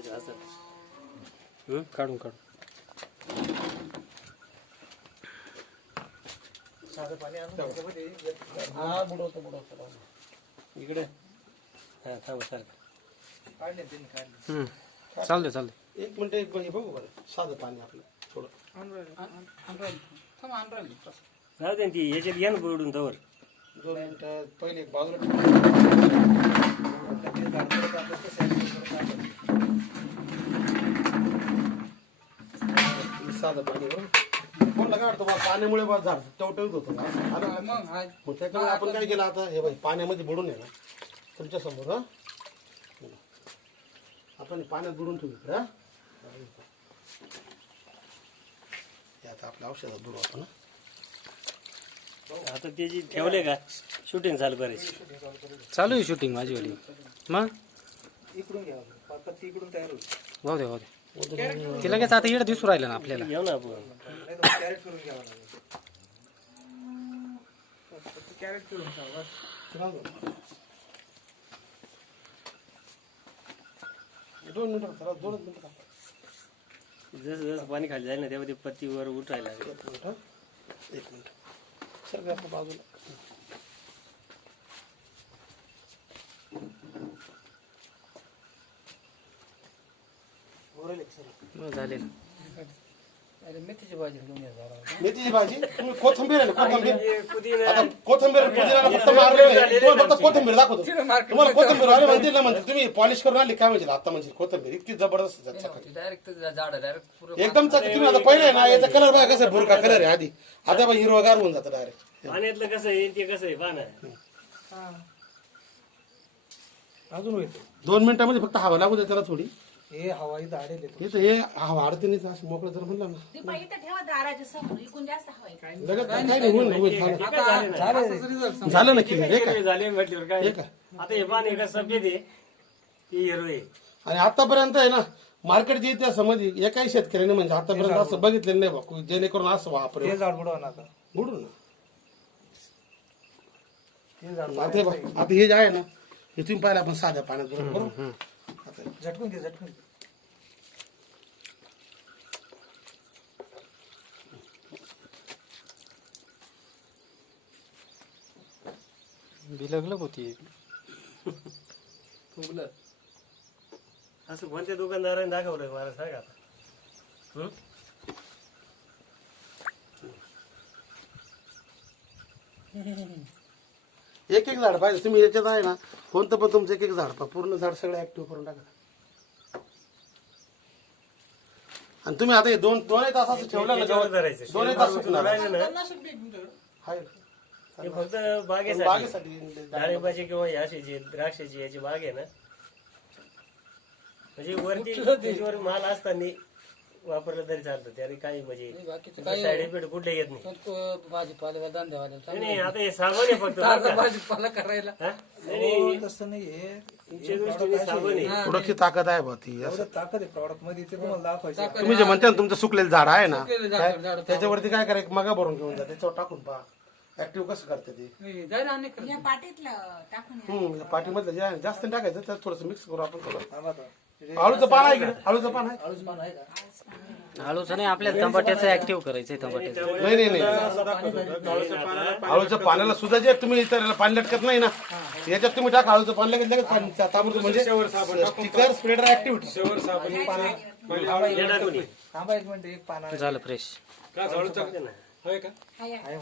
काढून काढून हा बुडवतो इकडे हा थांबा सारखं काढले त्यांनी काढले. चालते चालते. एक मिनिट एक बघू बरं साधं पाणी आपलं थोडं जाऊ दे ती याच्यात घ्या ना बुडून तवर. 2 मिनिटं पहिले एक बाजूला साधं पाणी कोणला काढतो बा पाण्यामुळे बा झाड टवटवीत होतं मग त्याच्यामुळे आपण काय केलं आता हे बाई पाण्यामध्ये बुडून आहे ना तुमच्या समोर हा आपण पाण्यात बुडून ठेवू इकडे हा हे आता आपल्या औषधात बुडवतो ना आता त्याची ठेवले का शूटिंग चालू करायची. चालू आहे शूटिंग माझी वाली. मग इकडून घ्या पत्ती इकडून तयार होईल. भाऊ दे भाऊ दे. ती लगेच आता इकडे दिसू राहिलं ना आपल्याला. येऊ ना आपण कॅरेट करून घ्यावं लागेल. कॅरेट करून घ्यावं. 2 मिनिटं चला 2 मिनिटं. जसं जसं पाणी खाली जाईल ना तेव्हा ते पत्तीवर उठायला लागेल. 1 मिनिट सर आपल्या बाजूला झाले. मेथीची भाजी तुम्ही कोथिंबीर आहे ना कोथिंबीर आता कोथिंबीर पुदिना फक्त मारलेलं तुम्हाला फक्त कोथिंबीर दाखवतो तुम्हाला कोथिंबीर आले म्हणतील ना म्हणजे तुम्ही पॉलिश करून आली काय म्हणजे आता म्हणजे कोथिंबीर इतकी जबरदस्त एकदम तुम्ही आता पहिले आहे ना याचा कलर बघा कसं भुरका कलर आहे आधी आता बघा हिरवागार होऊन जातं डायरेक्ट. पाण्यातलं कसं आहे ते कसं आहे पाना अजून होईल 2 मिनिटांमध्ये फक्त हवा लागू दे त्याला थोडी. हे हवा इथं आडेल हे हवा आडते नाही असं मोकळं जर म्हणलं ना लगेच काय नाही होईल झालं ना क्लिअर झाले म्हटल्यावर काय आता हे पाणी का सफेद आहे ते हिरो आहे. आणि आतापर्यंत आहे ना मार्केटच्या इतिहासामध्ये एकाही शेतकऱ्याने म्हणजे आतापर्यंत असं बघितलेलं नाही बा जेणेकरून असं वापरे बुडू ना आता हे जे आहे ना हे तुम्ही पाहिलं आपण साध्या पाण्यात बरोबर आता झटकून घे झटकून बिलगलं होती असं कोणत्या दुकानदाराने दाखवलं मला सांगा आता. एक एक झाड पाहिजे तुम्ही याच्यात आहे ना कोणतं पण तुमचं एक एक झाड पहा पूर्ण झाड सगळं ऍक्टिव्ह करून टाका. आणि तुम्ही आता हे दोनही तास असं ठेवलं ना 2 तास सुकणार आहे. हे फक्त बागेसाठी डाळिंबाची किंवा याशीची द्राक्षाची याची बाग आहे ना म्हणजे वरती त्याच्यावर माल असताना वापरलं तरी चालतं त्याने काही म्हणजे साईड इफेक्ट कुठले येत नाही. भाजीपाला नाही आता हे साबण आहे फक्त भाजीपाला करायला तसं नाही तुमच्या दृष्टीने साबण आहे. थोडीशी ताकद आहे बा ती ताकद आहे प्रॉडक्ट मध्ये ते तुम्हाला दाखवायचं. तुम्ही जे म्हणता ना तुमचं सुकलेलं झाड आहे ना त्याच्यावरती काय करायचं मगा भरून घेऊन जा त्याच्यावर टाकून पहा ऍक्टिव्ह कसं करते ते पाठीमधलं जे आहे जास्त टाकायचं त्यात थोडस मिक्स करू आपण थोडं आळूचं पान आहे इकडे आळूचं पान आहे आळूचं नाही आपल्याला टमाट्याचं ऍक्टिव्ह करायचंय. टमाट्याचं नाही आळूच्या पाण्याला सुद्धा जे तुम्ही इतर पाणी लटकत नाही ना याच्यात तुम्ही टाका आळूचं पाणी लगेच लगेच पाणी ताबडतोब म्हणजे स्टिकर स्प्रेडर ऍक्टिव्हिटी थांबा 1 मिनिट एक पाना झालं फ्रेश.